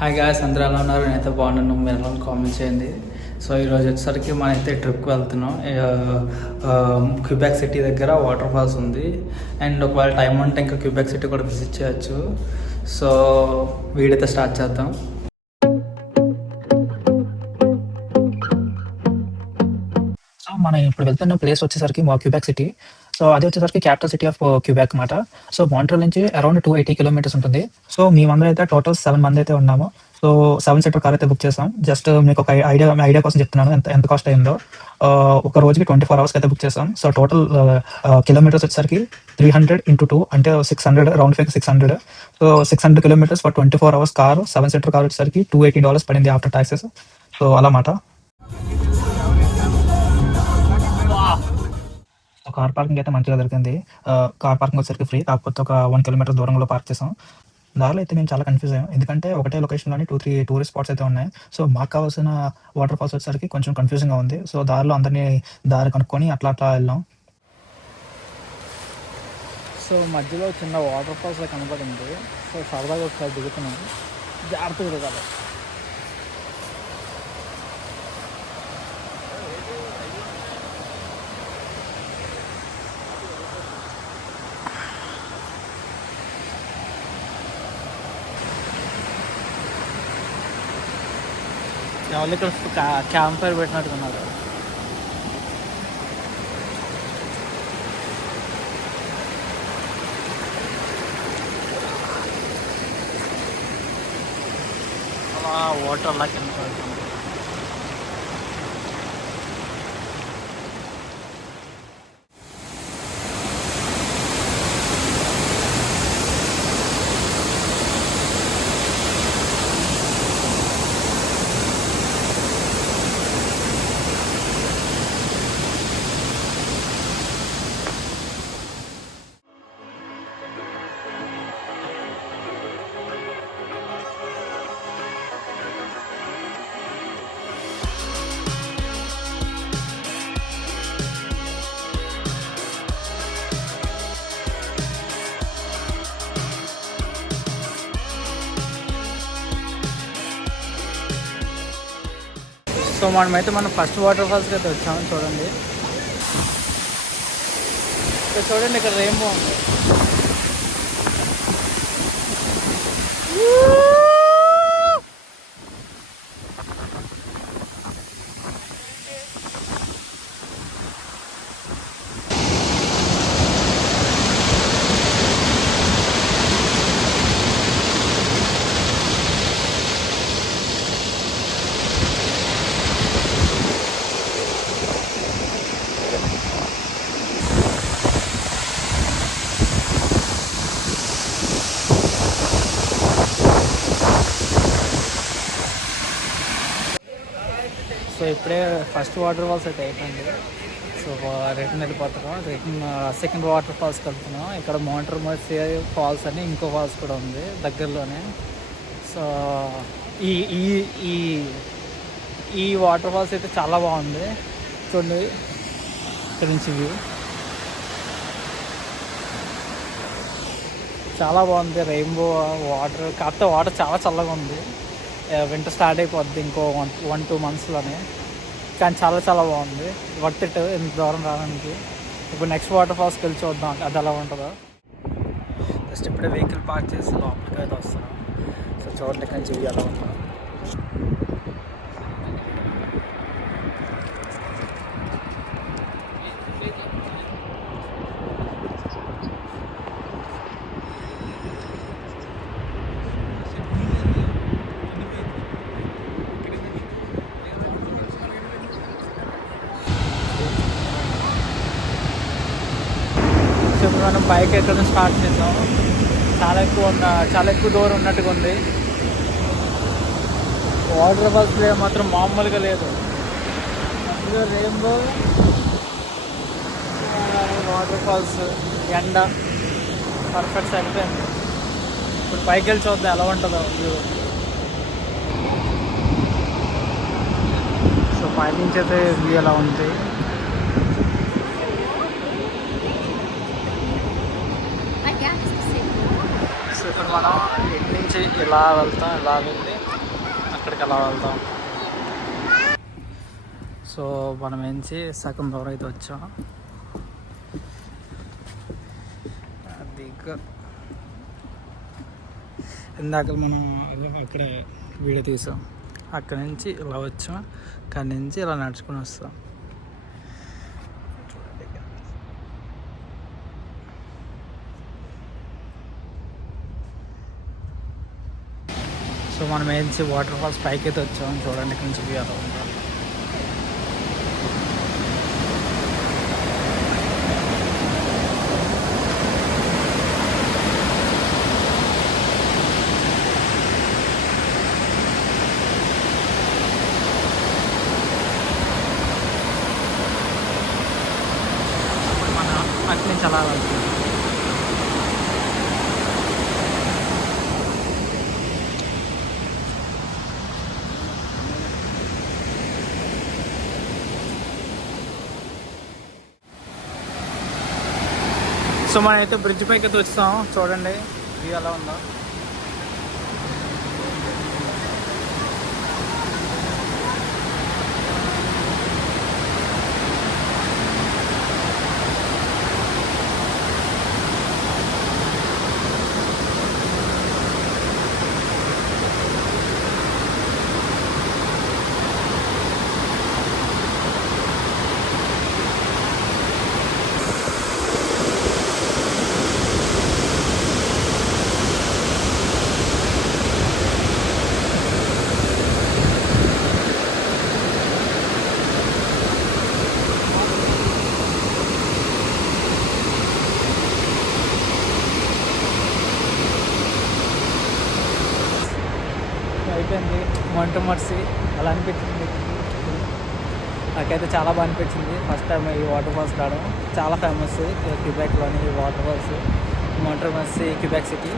Hi guys, అందరూ ఎలా ఉన్నారు? నేనైతే బాగున్నాను. మీరు ఎలా కామెంట్ చేయండి. సో ఈరోజు వచ్చేసరికి మనమైతే ట్రిప్కి వెళ్తున్నాం. క్యూబెక్ సిటీ దగ్గర వాటర్ ఫాల్స్ ఉంది. అండ్ ఒకవేళ టైం ఉంటే ఇంకా క్యూబెక్ సిటీ కూడా విజిట్ చేయొచ్చు. సో వీడియోతో స్టార్ట్ చేద్దాం. సో మనం ఇప్పుడు వెళ్తున్న ప్లేస్ వచ్చేసరికి క్యూబెక్ సిటీ. సో అది వచ్చేసరికి క్యాపిటల్ సిటీ ఆఫ్ క్యూబెక్ అనమాట. సో మాంట్రియల్ నుంచి అరౌండ్ 280 కిలోమీటర్స్ ఉంటుంది. సో మేమందరం అయితే టోటల్ 7 మంది అయితే ఉన్నాము. సో 7 సీటర్ కార్ అయితే బుక్ చేసాం. జస్ట్ మీకు ఒక ఐడియా కోసం చెప్తున్నాను ఎంత ఎంత కాస్ట్ అయిందో. ఒక రోజుకి 24 అవర్స్కి అయితే బుక్ చేసాం. సో టోటల్ కిలోమీటర్స్ వచ్చేసరికి 300 ఇంటూ 2 అంటే 600, రౌండ్ ఫిగర్ 600. సో 600 kilometres for 24 hours car. 7 seater car వచ్చేసరికి $280 పడింది ఆఫ్టర్ ట్యాక్సెస్. సో అలా మాట. కార్ పార్కింగ్ అయితే మంచిగా దొరికింది. కార్ పార్కింగ్ వచ్చేసరికి ఫ్రీ, కాకపోతే ఒక 1 కిలోమీటర్ దూరంలో పార్క్ చేసాం. దారిలో అయితే మేము చాలా కన్ఫ్యూజ్ అయ్యాం, ఎందుకంటే ఒకటే లొకేషన్లోని 2-3 టూరిస్ట్ స్పాట్స్ అయితే ఉన్నాయి. సో మాకు కావాల్సిన వాటర్ ఫాల్స్ వచ్చేసరికి కొంచెం కన్ఫ్యూజింగ్గా ఉంది. సో దారిలో అందరినీ దారి కనుక్కొని అట్లా వెళ్ళాం. సో మధ్యలో చిన్న వాటర్ ఫాల్స్ కనపడింది. సో సరదాగా ఒకసారి దిగుతున్నాం. జాగ్రత్తగా దిగాలి. ఎవరు ఇక్కడ క్యాంప్ ఫైర్ పెట్టినట్టుకున్నారు. అలా వాటర్ అలా కింద పడుతుంది. సో మనమైతే మనం ఫస్ట్ వాటర్ ఫాల్స్కి అయితే వచ్చాము. చూడండి, ఇక్కడ చూడండి, ఇక్కడ రెయిన్బో ఉంది. సో ఇప్పుడే ఫస్ట్ వాటర్ ఫాల్స్ అయితే అయిపోయింది. సో రిటర్న్ వెళ్ళిపోతున్నాం. రిటర్న్ సెకండ్ వాటర్ ఫాల్స్కి వెళ్తున్నాం. ఇక్కడ మోంటర్మర్సీ ఫాల్స్ అని ఇంకో ఫాల్స్ కూడా ఉంది దగ్గరలోనే. సో ఈ ఈ ఈ ఈ వాటర్ ఫాల్స్ అయితే చాలా బాగుంది. చూడండి ఇక్కడ నుంచి వ్యూ చాలా బాగుంది. రెయిన్బో వాటర్, కాకపోతే వాటర్ చాలా చల్లగా ఉంది. వింటర్ స్టార్ట్ అయిపోద్ది ఇంకో 1-2 మంత్స్లోనే. కానీ చాలా చాలా బాగుంది. వర్త్ ఇట్ ఇంత దూరం రావడానికి. ఇప్పుడు నెక్స్ట్ వాటర్ ఫాల్స్కి వెళ్ళి చూద్దాం అది ఎలా ఉంటుందో. జస్ట్ ఇప్పుడే వెహికల్ పార్క్ చేసి లోపలికి అయితే వస్తున్నాం. సో చూడండి ఇక్కడ నుంచి ఎలా ఉంటుందో. ఇప్పుడు మనం బైక్ ఎక్కడ స్టార్ట్ చేసాం. చాలా ఎక్కువ దూరం ఉన్నట్టుగా ఉంది. వాటర్ ఫాల్స్ మాత్రం మామూలుగా లేదు. అందులో రెయిన్బో, వాటర్ ఫాల్స్, ఎండ పర్ఫెక్ట్ సరిపోయింది. ఇప్పుడు పైకి వెళ్ళి చూద్దాం ఎలా ఉంటుందో వ్యూ. సో పైనుంచి అయితే వ్యూ ఎలా ఉంది. సో ఇక్కడ మనం ఎటు నుంచి నుంచి ఇలా వెళ్తాం, ఇలా వెళ్ళి అక్కడికి అలా వెళ్తాం. సో మనం నుంచి సగం దూరం అయితే వచ్చాం. అది ఇందాక మనం అక్కడ వీడియో తీసాం, అక్కడి నుంచి ఇలా వచ్చాం, అక్కడి నుంచి ఇలా నడుచుకుని వస్తాం. సో మనం ఏంచి వాటర్ ఫాల్స్ పైకి అయితే వచ్చాం. చూడండి ఇక్కడ నుంచి వ్యూ అలా ఉందో. అటు నుంచి అలా వెళ్తాం. సో మనం అయితే బ్రిడ్జ్ పైకి అయితే వచ్చాం. చూడండి వ్యూ ఎలా ఉందో. అయిపోయింది మొంటమర్సి. అలా అనిపించింది నాకైతే, చాలా బాగా అనిపించింది. ఫస్ట్ టైం ఈ వాటర్ ఫాల్స్ రావడం. చాలా ఫేమస్ క్యూబెక్లోని ఈ waterfalls, Montmorency Quebec city.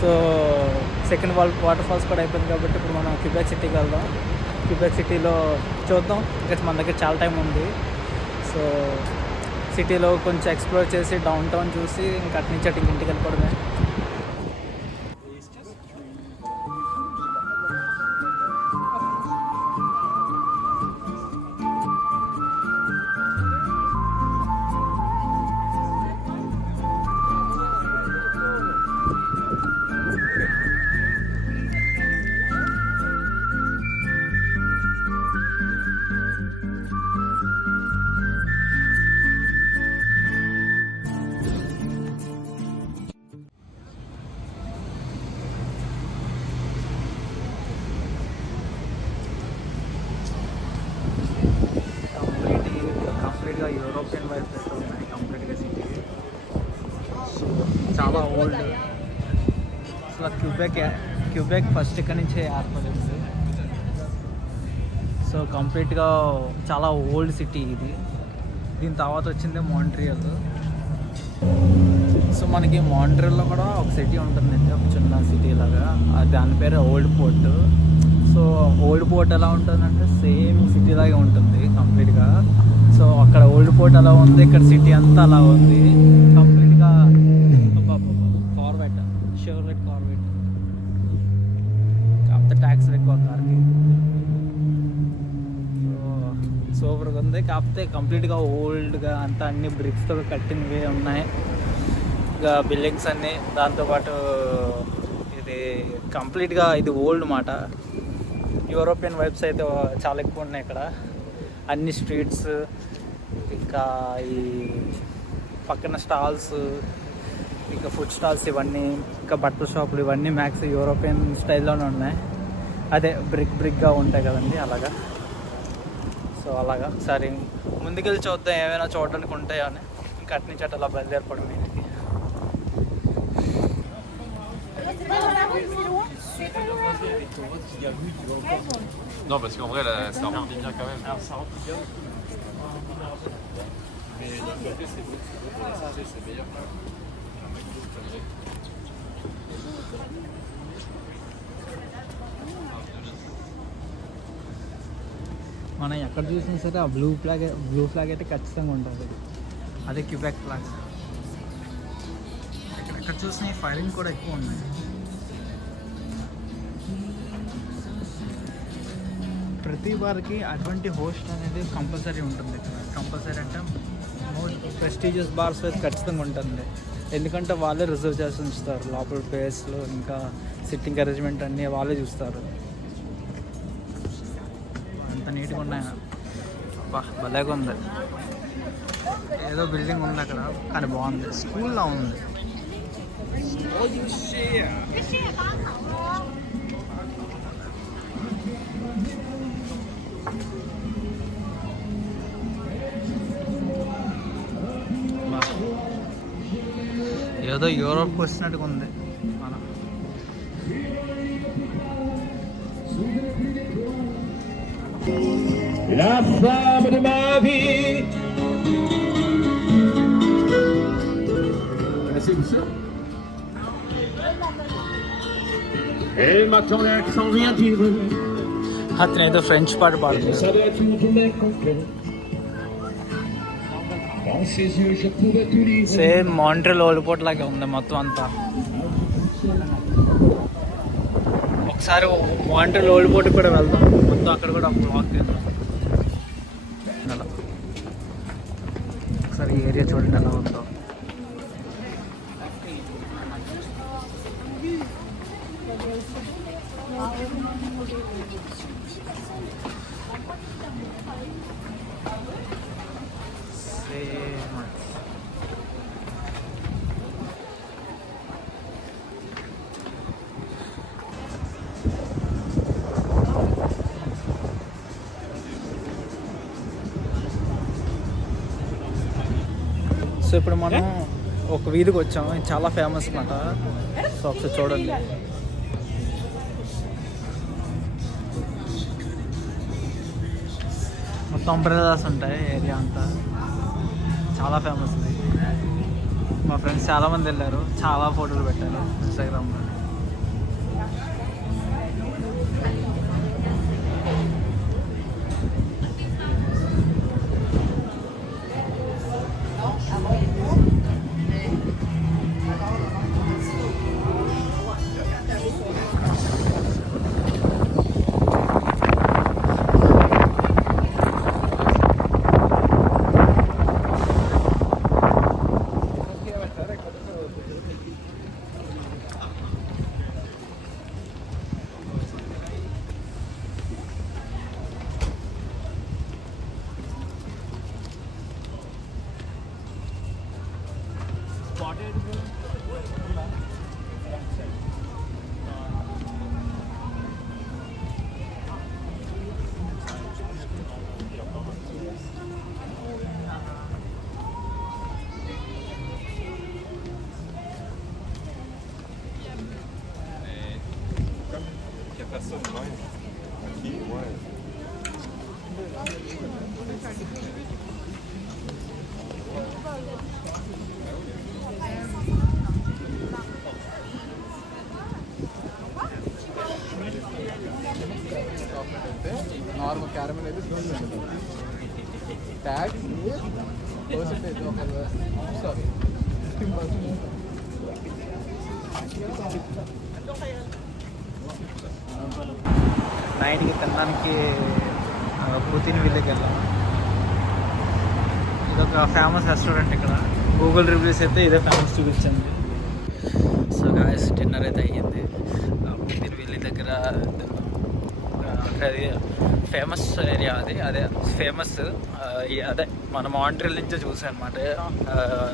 So second waterfalls కూడా అయిపోయింది కాబట్టి ఇప్పుడు మనం క్యూబెక్ సిటీకి వెళ్దాం. క్యూబెక్ సిటీలో చూద్దాం, ఇంకా మన దగ్గర చాలా టైం ఉంది. సో సిటీలో కొంచెం ఎక్స్ప్లోర్ చేసి డౌన్ టౌన్ చూసి ఇంకా అటు నుంచి అటు ఇంటికి వెళ్ళిపోవడమే. కంప్లీట్గా యూరోపియన్ వైబ్స్ అయితే ఉన్నాయి కంప్లీట్గా సిటీ. సో చాలా ఓల్డ్. అసలు క్యూబెక్ ఫస్ట్ ఇక్కడ నుంచే ఏర్పడింది. సో కంప్లీట్గా చాలా ఓల్డ్ సిటీ ఇది. దీని తర్వాత వచ్చింది మాంట్రియల్. సో మనకి మాంట్రియల్లో కూడా ఒక సిటీ ఉంటుందండి, ఒక చిన్న సిటీ లాగా. దాని పేరు old port. So old port ఎలా ఉంటుందంటే సేమ్ సిటీ లాగే ఉంటుంది కంప్లీట్గా. సో అక్కడ ఓల్డ్ పోర్ట్ అలా ఉంది, ఇక్కడ సిటీ అంతా అలా ఉంది కంప్లీట్గా. కార్వెట్, షెవర్లెట్ కార్వెట్, కాకపోతే ట్యాక్స్ ఎక్కువ కార్కి. సూపర్గా ఉంది, కాకపోతే కంప్లీట్గా ఓల్డ్గా అంతా అన్ని బ్రిక్స్తో కట్టినవి ఉన్నాయి. ఇంకా బిల్డింగ్స్ అన్నీ. దాంతోపాటు ఇది కంప్లీట్గా ఇది ఓల్డ్ మాట. యూరోపియన్ వైబ్స్ అయితే చాలా ఎక్కువ ఉన్నాయి ఇక్కడ. అన్ని స్ట్రీట్స్, ఇంకా ఈ పక్కన స్టాల్స్, ఇంకా ఫుడ్ స్టాల్స్ ఇవన్నీ, ఇంకా బట్టల షాపులు ఇవన్నీ మ్యాక్స్ యూరోపియన్ స్టైల్లోనే ఉన్నాయి. అదే బ్రిక్గా ఉంటాయి కదండి అలాగా. సో అలాగా ఒకసారి ముందుకెళ్ళి చూద్దాం ఏమైనా చూడడానికి ఉంటాయా అని. ఇంకా అటు నుంచి అటు అలా బయలుదేరిపోవడం ఇంటికి. Non, parce qu'en vrai, là, ça remplit bien quand même. Alors, ça remplit bien. Mais d'un côté, c'est beau. C'est meilleur. మనం ఎక్కడ చూసినా సరే ఆ బ్లూ ఫ్లాగ్ అయితే ఖచ్చితంగా ఉంటుంది. అదే క్యూబెక్ ఫ్లాగ్. ఎక్కడ చూసినా ఫైరింగ్ కూడా ఎక్కువ ఉన్నాయి. ప్రతి వారికి అటువంటి హోస్ట్ అనేది కంపల్సరీ ఉంటుంది ఇక్కడ. కంపల్సరీ అంటే మోస్ట్ ప్రెస్టీజియస్ బార్స్ అయితే ఖచ్చితంగా ఉంటుంది. ఎందుకంటే వాళ్ళే రిజర్వ్ చేసి ఉంచుతారు లోపల ప్లేస్లు, ఇంకా సిట్టింగ్ అరేంజ్మెంట్ అన్నీ వాళ్ళే చూస్తారు. అంత నీట్గా ఉన్నాయి. భలేగా ఉంది. ఏదో బిల్డింగ్ ఉంది అక్కడ కానీ బాగుంది. స్కూల్లో ఉంది. ఏదో యూరోప్కి వచ్చినట్టుగా ఉంది. మనం La femme de ma vie. Connaissez vous ça? Elle m'attend l'air sans rien dire. అతను ఏదో ఫ్రెంచ్ పాట పాడుతుంది. Ça doit être tout l'air complet. Dans ses yeux je pouvais tout lire. Same Montreal old port లాగే ఉంది మొత్తం అంతా. ఒకసారి Montreal old port కూడా వెళ్దాం. మొత్తం అక్కడ కూడా ఒక బ్లాక్ తీద్దాం. అలా ఒకసారి ఈ ఏరియా చూడండి ఎలా ఉందో. సో ఇప్పుడు మనం ఒక వీధికి వచ్చాం. ఇది చాలా ఫేమస్ అన్నమాట. సో ఒకసారి చూడండి. మొత్తం అంబ్రెలాస్ ఉంటాయి ఏరియా అంతా. చాలా ఫేమస్ ఇది. మా ఫ్రెండ్స్ చాలామంది వెళ్ళారు, చాలా ఫోటోలు పెట్టారు ఇన్స్టాగ్రామ్లో. నార్మల్ క్యారమెల్ అయితే ట్యాక్స్ పర్సెంటేజ్ ఒక సారీ 15%. నైట్కి తినడానికి పుతిన్ విల్లేకి వెళ్ళాం. ఇదొక ఫేమస్ రెస్టారెంట్ ఇక్కడ. గూగుల్ రివ్యూస్ అయితే ఇదే ఫేమస్ చూపించింది. సో గాయస్ డిన్నర్ అయితే అయ్యింది. పుతిన్ విల్లీ దగ్గర అది ఫేమస్ ఏరియా. అదే ఫేమస్ అదే మన మాంట్రియల్ నుంచే చూసాను అనమాట.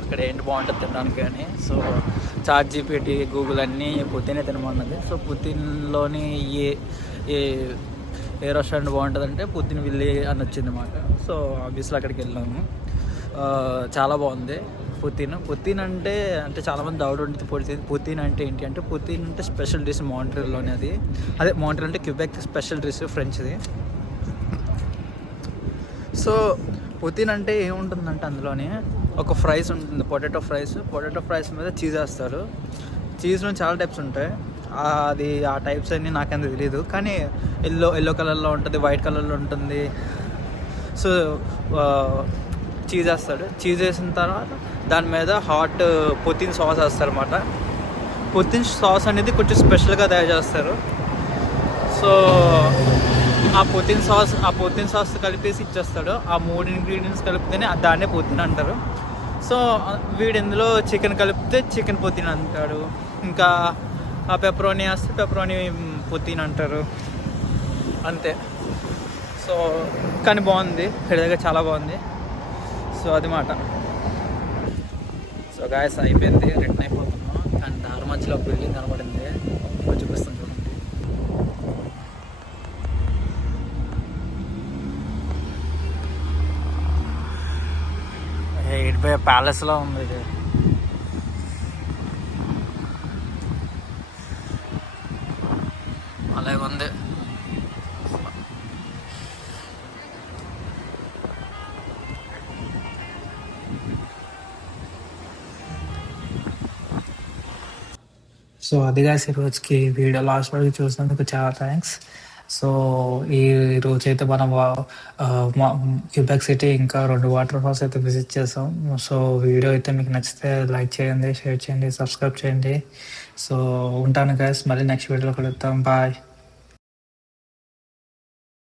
అక్కడ ఏంటి బాగుంటుంది తినడానికి అని. సో చాట్ జీపీటీ గూగుల్ అన్నీ పుతినే తినమన్నది. సో పుతిన్లోని ఏ రెస్టారెంట్ బాగుంటుందంటే పుతిన్ విల్లీ అని వచ్చింది అన్నమాట. సో ఆబ్వియస్లీ అక్కడికి వెళ్ళాము. చాలా బాగుంది. పుతిన్ అంటే చాలామంది డౌట్ ఉంటుంది. పుతిన్ అంటే ఏంటి అంటే, పుతిన్ అంటే స్పెషల్ డిష్ మాంట్రియల్లోనే. అదే మాంట్రియల్ అంటే క్యూబెక్ స్పెషల్ డిష్ ఫ్రెంచ్ది. సో పుతిన్ అంటే ఏముంటుందంటే అందులోనే ఒక ఫ్రైస్ ఉంటుంది, పొటాటో ఫ్రైస్ మీద చీజ్ వేస్తారు. చీజ్లో చాలా టైప్స్ ఉంటాయి. అది ఆ టైప్స్ అన్నీ నాకంత తెలియదు, కానీ ఎల్లో కలర్లో ఉంటుంది, వైట్ కలర్లో ఉంటుంది. సో చీజ్ వేస్తాడు. చీజ్ వేసిన తర్వాత దాని మీద హాట్ పుతిన్ సాస్ వేస్తారు అన్నమాట. పుతిన్ సాస్ అనేది కొంచెం స్పెషల్గా తయారు చేస్తారు. సో ఆ పోతిన్ సాస్ కలిపేసి ఇచ్చేస్తాడు. ఆ 3 ఇంగ్రీడియంట్స్ కలిపితేనే దాన్నే పోతిన్ అంటారు. సో వీడు ఇందులో చికెన్ కలిపితే చికెన్ పోతిన్ అంటాడు. ఇంకా ఆ పెప్పరోని వేస్తే పెప్పరోని పోతిన్ అంటారు. అంతే. సో కానీ బాగుంది, దగ్గర చాలా బాగుంది. సో అది మాట. సో గాయస్ అయిపోయింది, రిటర్న్ అయిపోతున్నాం. కానీ దారి మధ్యలో ఒక బిల్డింగ్ కనబడింది, చూపిస్తాను చూడండి. ఇటుపై ప్యాలెస్లో ఉంది ఇది. అలాగే ఉంది. సో అది guys ఈ రోజుకి వీడియో లాస్ట్ వరకు చూసినందుకు చాలా థ్యాంక్స్. సో ఈ రోజు అయితే మనం క్యూబెక్ సిటీ ఇంకా 2 వాటర్ ఫాల్స్ అయితే విజిట్ చేసాం. సో వీడియో అయితే మీకు నచ్చితే లైక్ చేయండి, షేర్ చేయండి, సబ్స్క్రైబ్ చేయండి. సో ఉంటాను గైస్, మళ్ళీ నెక్స్ట్ వీడియోలో కలుద్దాం. బాయ్.